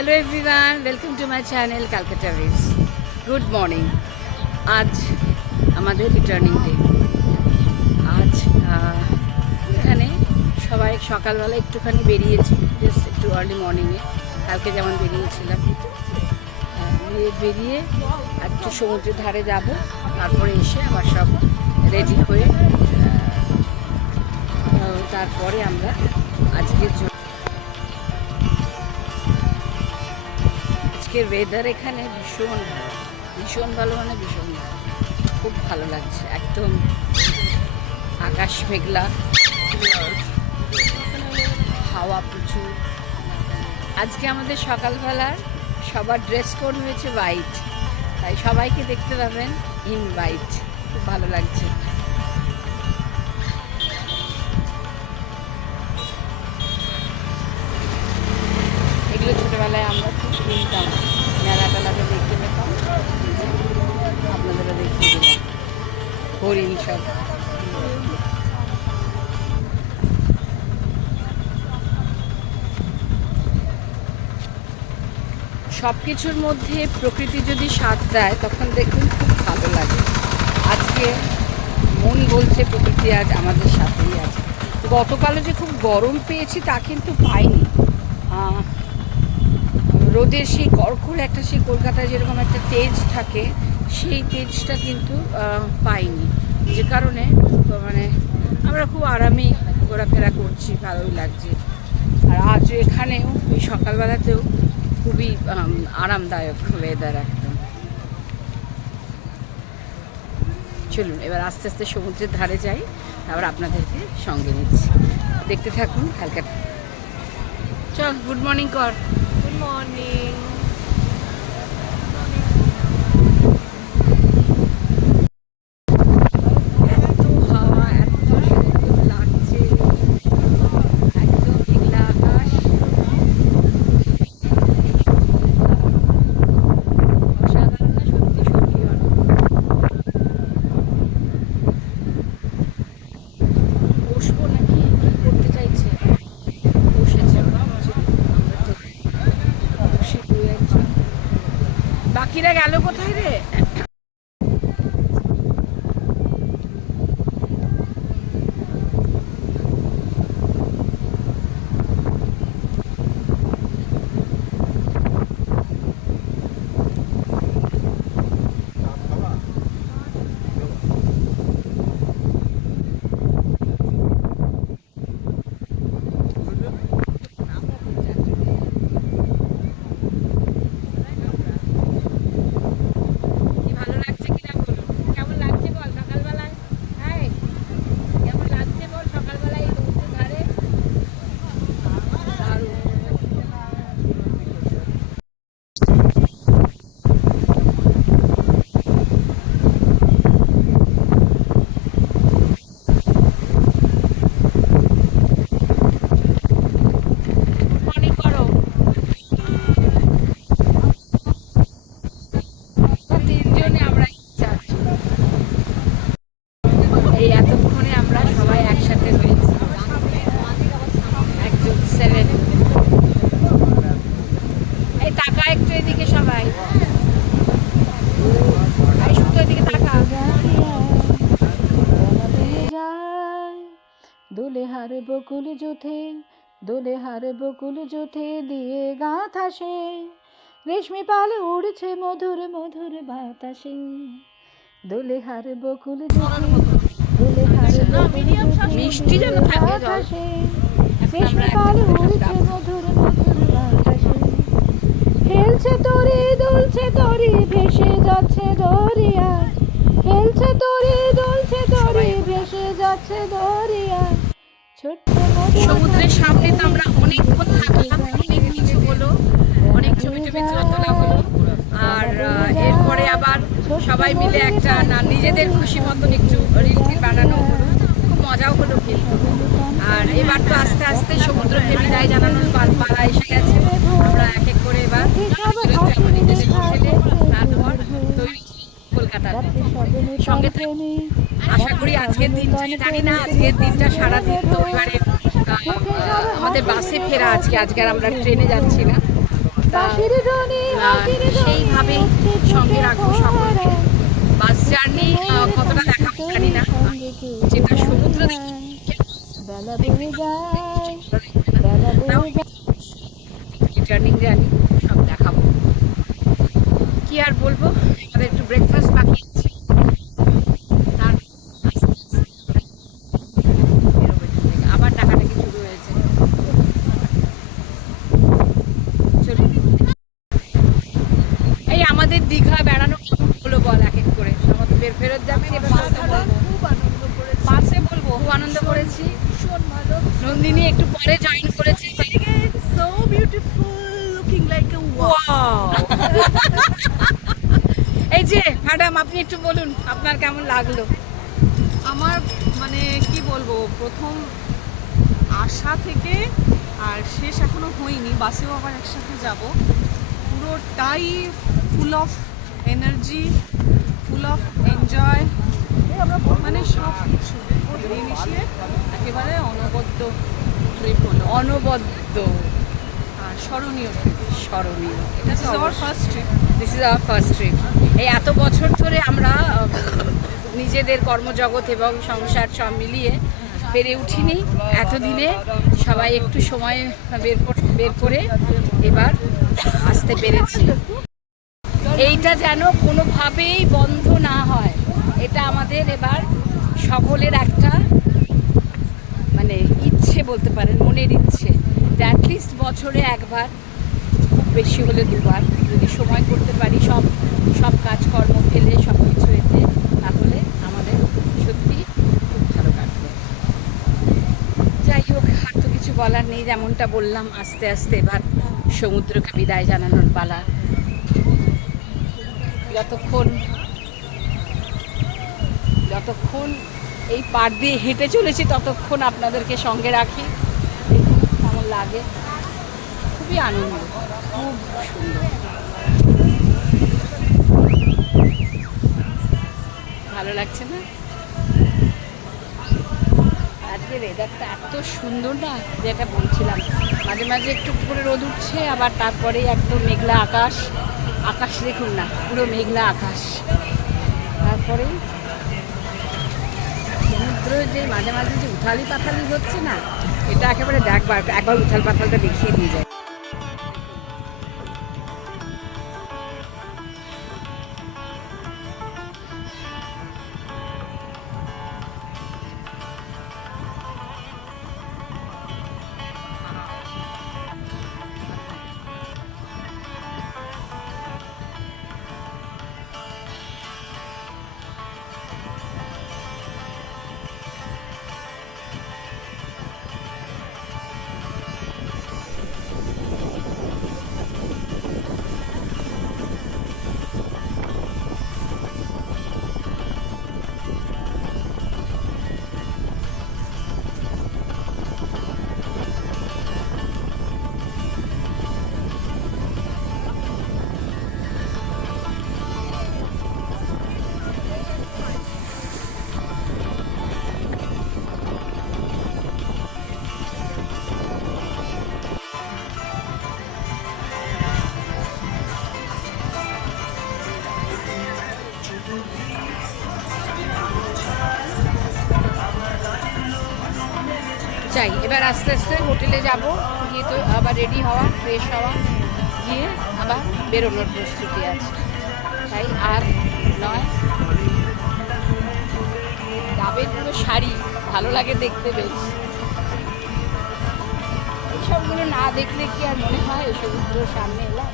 Hello everyone welcome to my channel Calcutta reels good morning আজ আমাদের returning day আজ এখানে সবাই সকালবেলা একটুখানি বেরিয়েছি জাস্ট একটু আর্লি মর্নিংয়ে কালকে যেমন বেরিয়েছিলাম। বেরিয়ে- একটু সমুদ্রের ধারে যাব, তারপরে এসে আবার সব রেডি হয়ে তারপরে আমরা আজকের জন্য আজকের ওয়েদার এখানে ভীষণ ভালো। ভীষণ ভালো মানে ভীষণ ভালো। খুব ভালো লাগছে, একদম আকাশ মেঘলা। হাওয়া প্রচুর। আজকে আমাদের সকালবেলার সবার ড্রেস কোড হয়েছে হোয়াইট তাই সবাইকে দেখতে পাবেন ইন হোয়াইট খুব ভালো লাগছে। এগুলো ছোটোবেলায় আমরা খুব কিনতাম। মেলা টেলাতে দেখতে পেতাম আপনাদেরও দেখিয়ে দিলাম। হরিণ সব। সব কিছুর মধ্যে প্রকৃতি যদি স্বাদ দেয়, তখন দেখুন খুব ভালো লাগে। আজকে মন বলছে প্রকৃতি আজ আমাদের সাথেই আছে। গতকালও যে খুব গরম পেয়েছি তা কিন্তু পাইনি। রোদের সেই কড়কড়ে একটা সেই কলকাতায় যেরকম একটা তেজ থাকে, সেই তেজটা কিন্তু পাইনি। যে কারণে মানে আমরা খুব আরামেই ঘোরাফেরা করছি, ভালোই লাগছে। আর আজ এখানেও, এই সকালবেলাতেও খুবই আরামদায়ক ওয়েদার একদম। চলুন, এবার আস্তে আস্তে সমুদ্রের ধারে যাই আবার আপনাদেরকে সঙ্গে নিচ্ছি। দেখতে থাকুন হালকা চল গুড মর্নিং কর। গুড মর্নিং এত হাওয়া এত সুন্দর লাগছে একদম মেঘলা আকাশ অসাধারণ না সত্যি সত্যি অনেক বসবো নাকি কি করতে চাইছে বসেছে ওরা আমরা তো বসে রয়েছি বাকিরা গেল কোথায় রে কি ভালো লাগছে কিনা বলো কেমন লাগছে বল সকালবেলায় হ্যাঁ কেমন লাগছে বল সকালবেলায় এই সমুদ্রের ধারে দারুণ। মর্নিং করো তিনজনে আমরা যাচ্ছি এই এতক্ষণে আমরা সবাই একসাথে হয়েছি একজন সেভেন এই টাকা একটু এদিকে সবাই এই শুধু এদিকে টাকা দোলে হার বকুল জোথে দোলে হার বকুল জোথে দিয়ে গাঁথ আসে রেশমি পাল উড়ছে মধুর মধুর বাতাসে। দোলে হার বকুল দোলে হার মিষ্টি যেন থাকে বাতাসে রেশমি পাল উড়ছে মধুর মধুর বাতাসে। খেলছে তরি দুলছে তরি ভেসে যাচ্ছে দরিয়া। খেলছে তরি দুলছে তরি ভেসে যাচ্ছে দরিয়া। সমুদ্রের সামনে তো আমরা অনেকক্ষণ থাকলাম, অনেক কিছু হলো, অনেক ছবি টবি তোলা হলো। আর এরপরে আবার সবাই মিলে একটা না, নিজেদের খুশি মতন একটু রিল বানানো হলো, খুব মজাও হলো কিন্তু। আর এবার তো আস্তে আস্তে সমুদ্র বিদায় জানানোর পাল এসে গেছে। আমরা এক এক করে এবার নিজেদের তারপর তৈরি সঙ্গে আশা করি আজকের দিনটা জানি না আজকের দিনটা সারাদিন তো এবারে আমাদের বাসে ফেরা আজকে। আজকে আর আমরা ট্রেনে যাচ্ছি না। সঙ্গে রাখব সকলকে। বাস জার্নি কতটা দেখাবো জানি না। যেটা সমুদ্র রিটার্নিং জার্নি সব দেখাবো। কি আর বলব? আমাদের একটু ব্রেকফাস্ট বাকি আছে তার আস্তে আস্তে আমরা বেরোবো এখান থেকে। আবার টাকাটাকি শুরু হয়েছে চলুন এই আমাদের দীঘা বেড়ানো কেমন হলো বল এক এক করে সবাই তো বের ফেরত যাবে এবার বলতে বলব। খুব আনন্দ করেছি পাশে বলব খুব আনন্দ করেছি ভীষণ ভালো নন্দিনী একটু পরে জয়েন করেছে so beautiful looking like a এই যে ম্যাডাম আপনি একটু বলুন, আপনার কেমন লাগল? আমার মানে কি বলব, প্রথম আশা থেকে আর শেষ এখনও হয়নি, বাসেও আবার একসাথে যাব। পুরোটাই full of energy full of enjoy মানে সব কিছু মিশিয়ে একেবারে অনবদ্য ট্রিপ হলো, অনবদ্য। স্মরণীয় স্মরণীয়। This is our first trip this is our first trip এই এত বছর ধরে আমরা নিজেদের কর্মজগৎ এবং সংসার সব মিলিয়ে পেরে উঠিনি। এতদিনে সবাই একটু সময় বের কর- বের করে এবার আসতে পেরেছি। এইটা যেন কোনোভাবেই বন্ধ না হয়। এটা আমাদের এবার সকলের একটা মানে ইচ্ছে বলতে পারেন মনের ইচ্ছে। অ্যাটলিস্ট বছরে একবার, খুব বেশি হলে দুবার, যদি সময় করতে পারি, সব সব কাজকর্ম ফেলে সব কিছু এতে, তাহলে আমাদের সত্যি খুব ভালো কাটবে। যাই হোক আর তো কিছু বলার নেই, যেমনটা বললাম, আস্তে আস্তে এবার সমুদ্রকে বিদায় জানানোর পালা। যতক্ষণ যতক্ষণ এই পার দিয়ে হেঁটে চলেছি, ততক্ষণ আপনাদেরকে সঙ্গে রাখি। লাগে। খুবই আনন্দ। খুব সুন্দর। ভালো লাগছে না? আজকে ওয়েদারটা এত সুন্দর না, যেটা বলছিলাম। মাঝে মাঝে একটু একটু করে রোদ উঠছে, আবার তারপরে একদম মেঘলা আকাশ। আকাশ দেখুন না, পুরো মেঘলা আকাশ। তারপরে সমুদ্র যে মাঝে মাঝে যে উথালি পাথালি হচ্ছে না এটা একেবারে দেখবার একবার উথাল পাথালটা দেখিয়ে দিয়ে যায় এবার আস্তে আস্তে হোটেলে যাব। গিয়ে তো আবার রেডি হওয়া ফ্রেশ হওয়া। গিয়ে আবার বেরোনোর প্রস্তুতি আছে। তাই আর নয়। ডাবের পুরো শাড়ি। ভালো লাগে দেখতে বেশ। এইসবগুলো না দেখলে কি আর মনে হয়? সমুদ্রের সামনে এলাম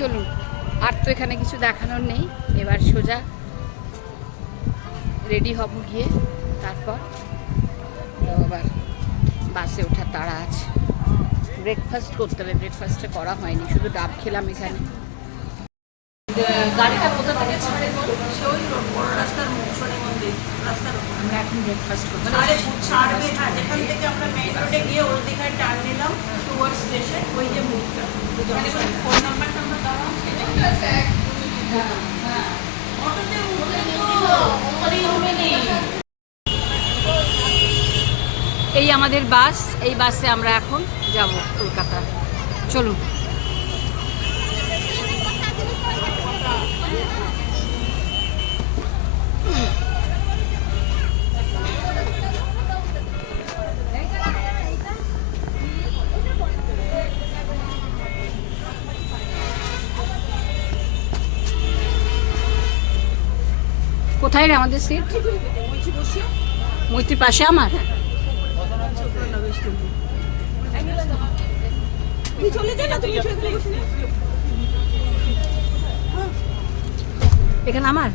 চলুন আর তো এখানে কিছু দেখানোর নেই। এবার সোজা রেডি হব গিয়ে তারপর আবার বাসে ওঠার তাড়া আছে। ব্রেকফাস্ট করতে হবে ব্রেকফাস্টটা করা হয়নি শুধু ডাব খেলাম এখানে। গাড়িটা কোথা থেকে ছাড়ে বল? রাস্তার মুখ রাস্তার আমরা এখন ব্রেকফাস্ট করতে আরে ছাড়বে হ্যাঁ যেখান থেকে আমরা মেইন রোডে গিয়ে ওর দিকে টার্ন নিলাম টুয়ার্ড স্টেশন ওই যে মুখটা ওখানে ফোন নাম্বার টাম্বার দেওয়া আছে? এই আমাদের বাস, এই বাসে আমরা এখন যাব কলকাতা। চলুন। কোথায় রে আমাদের সিট মৈত্রীর পাশে আমার? এখানে আমার?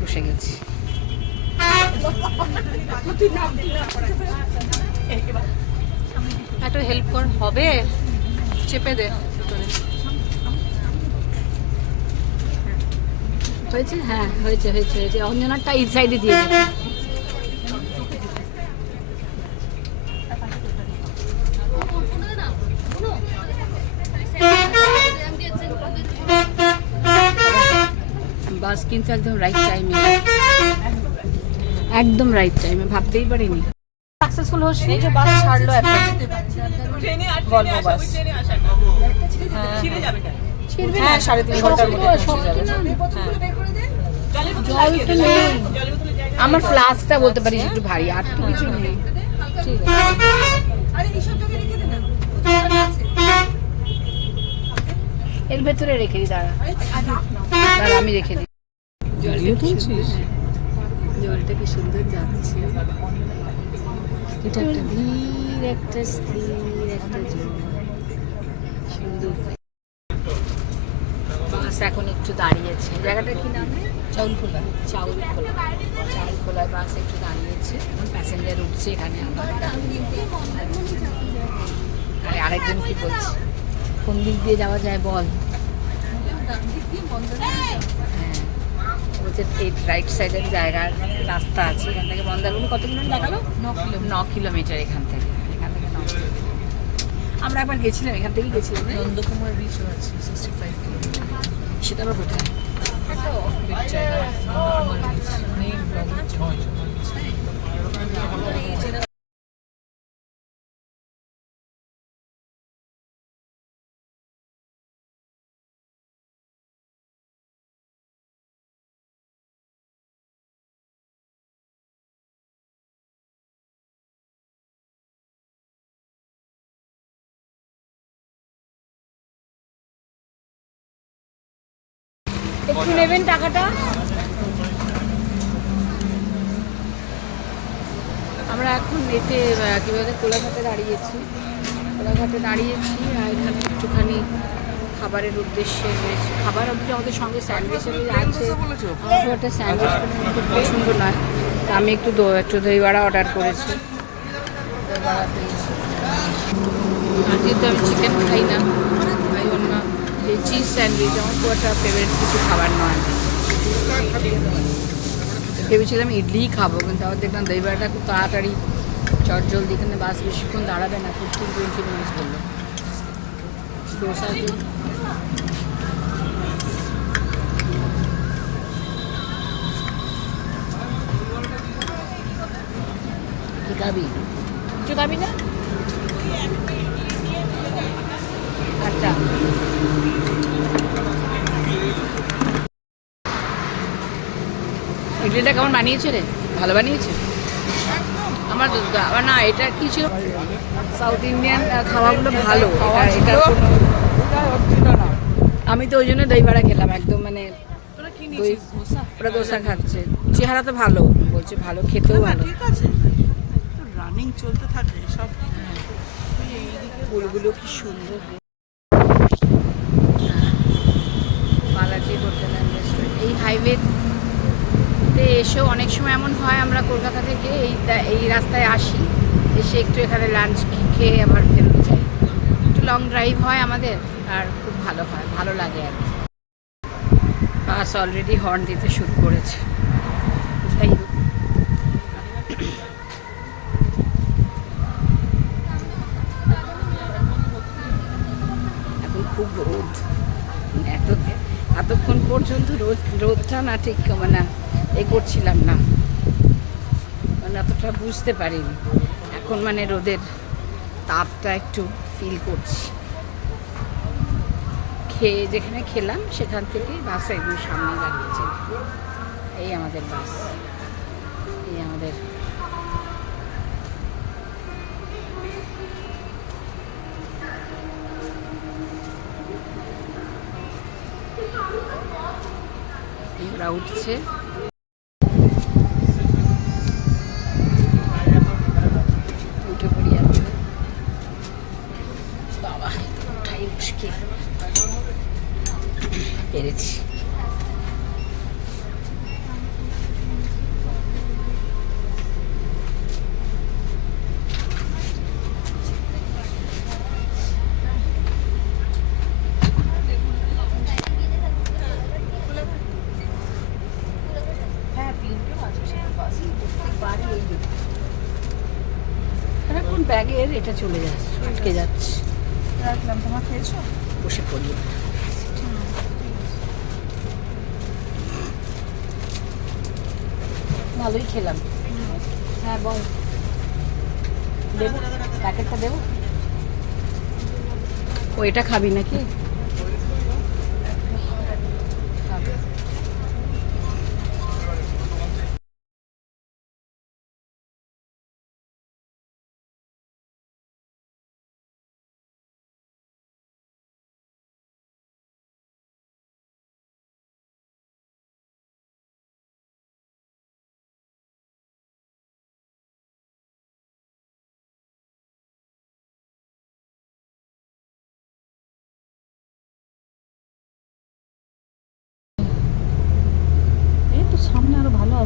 বসে গেছি। একটু হেল্প কর হবে? চেপে দে। হয়েছে? হ্যাঁ হয়েছে হয়েছে হয়েছে। অঞ্জনারটা এই সাইডে দিয়ে দে। বাস কিন্তু একদম রাইট টাইমে একদম রাইট টাইমে ভাবতেই পারিনি সাকসেসফুল হচ্ছে এই যে বাস ছাড়লো এখন ট্রেনে আর ট্রেনে আসা ওই ট্রেনে আসা ছিঁড়ে যাবে কেন ছিড়বে হ্যাঁ সাড়ে তিন ঘণ্টার মধ্যে আমার ফ্লাস্কটা বলতে পারিস একটু ভারী আর তো কিছু নেই ঠিক আছে এর ভেতরে রেখে দিই দাঁড়া দাঁড়া আমি রেখে দিই ভিডিও তুলছিস? জলটা কি সুন্দর যাচ্ছে। এটা একটা ধীর একটা স্থির একটা জল। সুন্দর। বাস এখন একটু দাঁড়িয়েছে। জায়গাটা কি নাম চাউল খোলা চাউল খোলা চাউল খোলায় বাস একটু দাঁড়িয়েছে। প্যাসেঞ্জার উঠছে এখানে আবার আরে আরেকজন কি বলছে? কোন দিক দিয়ে যাওয়া যায় বল। হ্যাঁ। বলছে এই রাইট সাইডের জায়গার রাস্তা আছে। এখান থেকে মন্দারমণি কত কিলোমিটার দেখাল? ন কিলো ন কিলোমিটার এখান থেকে। এখান থেকে ন। আমরা একবার গেছিলাম এখান থেকেই গেছিলাম নন্দকুমার বিচও আছে সিক্সটি ফাইভ কিলোমিটার। সেটা আবার কোথায়? বিচ নেবেন টাকাটা? আমরা এখন এতে কি বলে কোলাঘাটে দাঁড়িয়েছি? কোলাঘাটে দাঁড়িয়েছি, আর এখানে একটুখানি খাবারের উদ্দেশ্যে খাবার অবধি আমাদের সঙ্গে স্যান্ডউইচ আছে। আমার একটা স্যান্ডউইচ পছন্দ নয়। তা আমি একটু একটু দই অর্ডার করেছি। দই বড়া পেয়েছি আমি চিকেন খাই না চিজ স্যান্ডউইচ, আমার খুব একটা ফেভারিট কিছু খাবার নয়। ভেবেছিলাম ইডলিই খাব, কিন্তু আবার দেখলাম দই বড়াটা খুব তাড়াতাড়ি চট জলদি এখানে বাস বেশিক্ষণ দাঁড়াবে না ফিফটিন টোয়েন্টি মিনিটস বলল। ডোসা কি খাবি? কিছু খাবি না? বানিয়েছে রে? ভালো বানিয়েছে? আমার না এটা কি ছিল? সাউথ ইন্ডিয়ান খাওয়াগুলো ভালো। এটা- আমি তো ওই জন্য দই ভাড়া খেলাম একদম মানে ওরা দোসা খাচ্ছে। চেহারা তো ভালো বলছে ভালো খেতেও ভালো। ঠিক আছে। রানিং চলতে থাকে সব ফুলগুলো কি সুন্দর বালাজি হোটেল অ্যান্ড রেস্টুরেন্ট এই হাইওয়েতে এসেও অনেক সময় এমন হয়, আমরা কলকাতা থেকে এই এই রাস্তায় আসি, এসে একটু এখানে লাঞ্চ খেয়ে আবার ফেরত যাই। একটু লং ড্রাইভ হয় আমাদের, আর খুব ভালো হয়, ভালো লাগে আর কি। বাস অলরেডি হর্ন দিতে শুরু করেছে। এখন খুব রোদ। এত এতক্ষণ পর্যন্ত রোদ রোদটা না ঠিক মানে এ করছিলাম না। মানে অতটা বুঝতে পারিনি। এখন মানে রোদের তাপটা একটু ফিল করছি। খেয়ে যেখানে খেলাম, সেখান থেকে বাস একদম সামনে দাঁড়িয়েছে। এই আমাদের বাস। এই আমাদের ওরা উঠছে। ওঠাই মুশকিল পেরেছি সারাক্ষণ ব্যাগের এটা চলে যাচ্ছে আটকে যাচ্ছে। রাখলাম তোমার খেয়েছো বসে পড়ি। ভালোই খেলাম। হ্যাঁ বল। দেবো? প্যাকেটটা দেবো? ও এটা খাবি নাকি?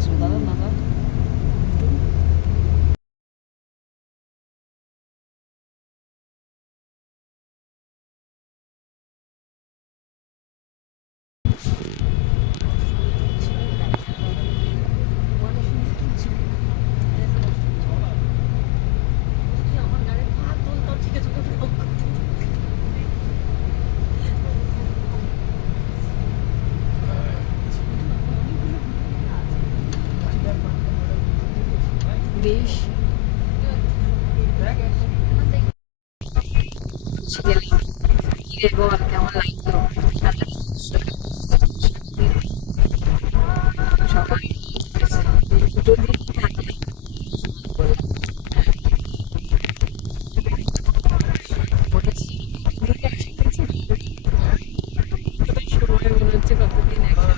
সামনে আরও ভালো আসবে দাদা নাগা বেশ। বল কেমন লাগল সবাই দুটো দিন থাকলে বলেছি সময় মনে হচ্ছে কতদিন একবার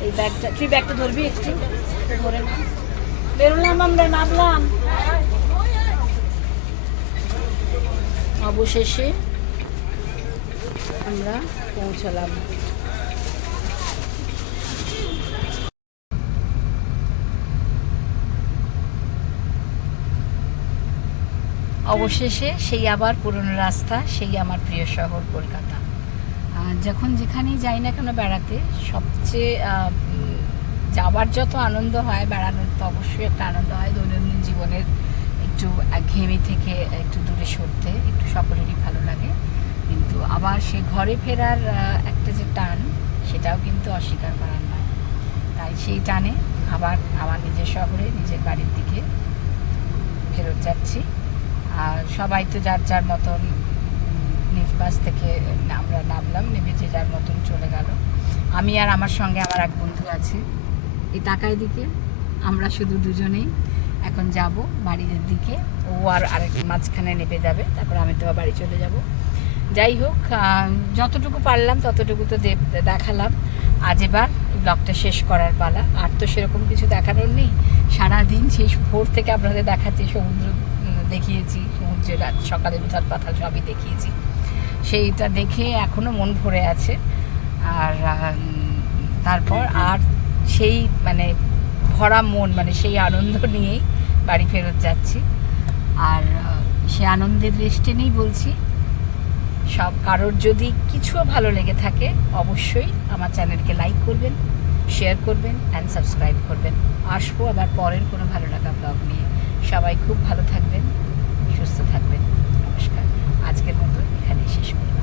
এই ব্যাগটা তুই ব্যাগটা ধরবি একটু ধরে না আমরা অবশেষে আমরা পৌঁছালাম। অবশেষে সেই আবার পুরনো রাস্তা, সেই আমার প্রিয় শহর কলকাতা। যখন যেখানেই যাই না কেন বেড়াতে, সবচেয়ে যাওয়ার যত আনন্দ হয়, বেড়ানোর তো অবশ্যই একটা আনন্দ হয়। দৈনন্দিন জীবনের একটু ঘেমে থেকে একটু দূরে সরতে একটু সকলেরই ভালো লাগে। কিন্তু আবার সে ঘরে ফেরার একটা যে টান, সেটাও কিন্তু অস্বীকার করার নয়। তাই সেই টানে আবার আমার নিজের শহরে, নিজের বাড়ির দিকে ফেরত যাচ্ছি। আর সবাই তো যার যার মতন নিজ বাস থেকে আমরা নামলাম, নেমে যে যার মতন চলে গেল। আমি আর আমার সঙ্গে আমার এক বন্ধু আছে। এই টাকায় দিকে। আমরা শুধু দুজনেই এখন যাব বাড়ির দিকে। ও আর আরেক মাঝখানে নেমে যাবে তারপর আমি তো বাড়ি চলে যাব। যাই হোক যতটুকু পারলাম ততটুকু তো দেখালাম। আজ এবার ব্লগটা শেষ করার পালা। আর তো সেরকম কিছু দেখানোর নেই। সারাদিন সেই ভোর থেকে আপনাদের দেখাচ্ছি সমুদ্র দেখিয়েছি সমুদ্রের রাত সকালে উঠার পাথাল সবই দেখিয়েছি। সেইটা দেখে এখনও মন ভরে আছে। আর তারপর আর সেই মানে ভরা মন মানে সেই আনন্দ নিয়েই বাড়ি ফেরত যাচ্ছি। আর সে আনন্দের রেস্টে নেই বলছি, সব কারোর যদি কিছুও ভালো লেগে থাকে, অবশ্যই আমার চ্যানেলকে লাইক করবেন শেয়ার করবেন অ্যান্ড সাবস্ক্রাইব করবেন। আসব আবার পরের কোনো ভালো লাগা ব্লগ নিয়ে। সবাই খুব ভালো থাকবেন, সুস্থ থাকবেন। নমস্কার। আজকের মতো এখানেই শেষ করলাম।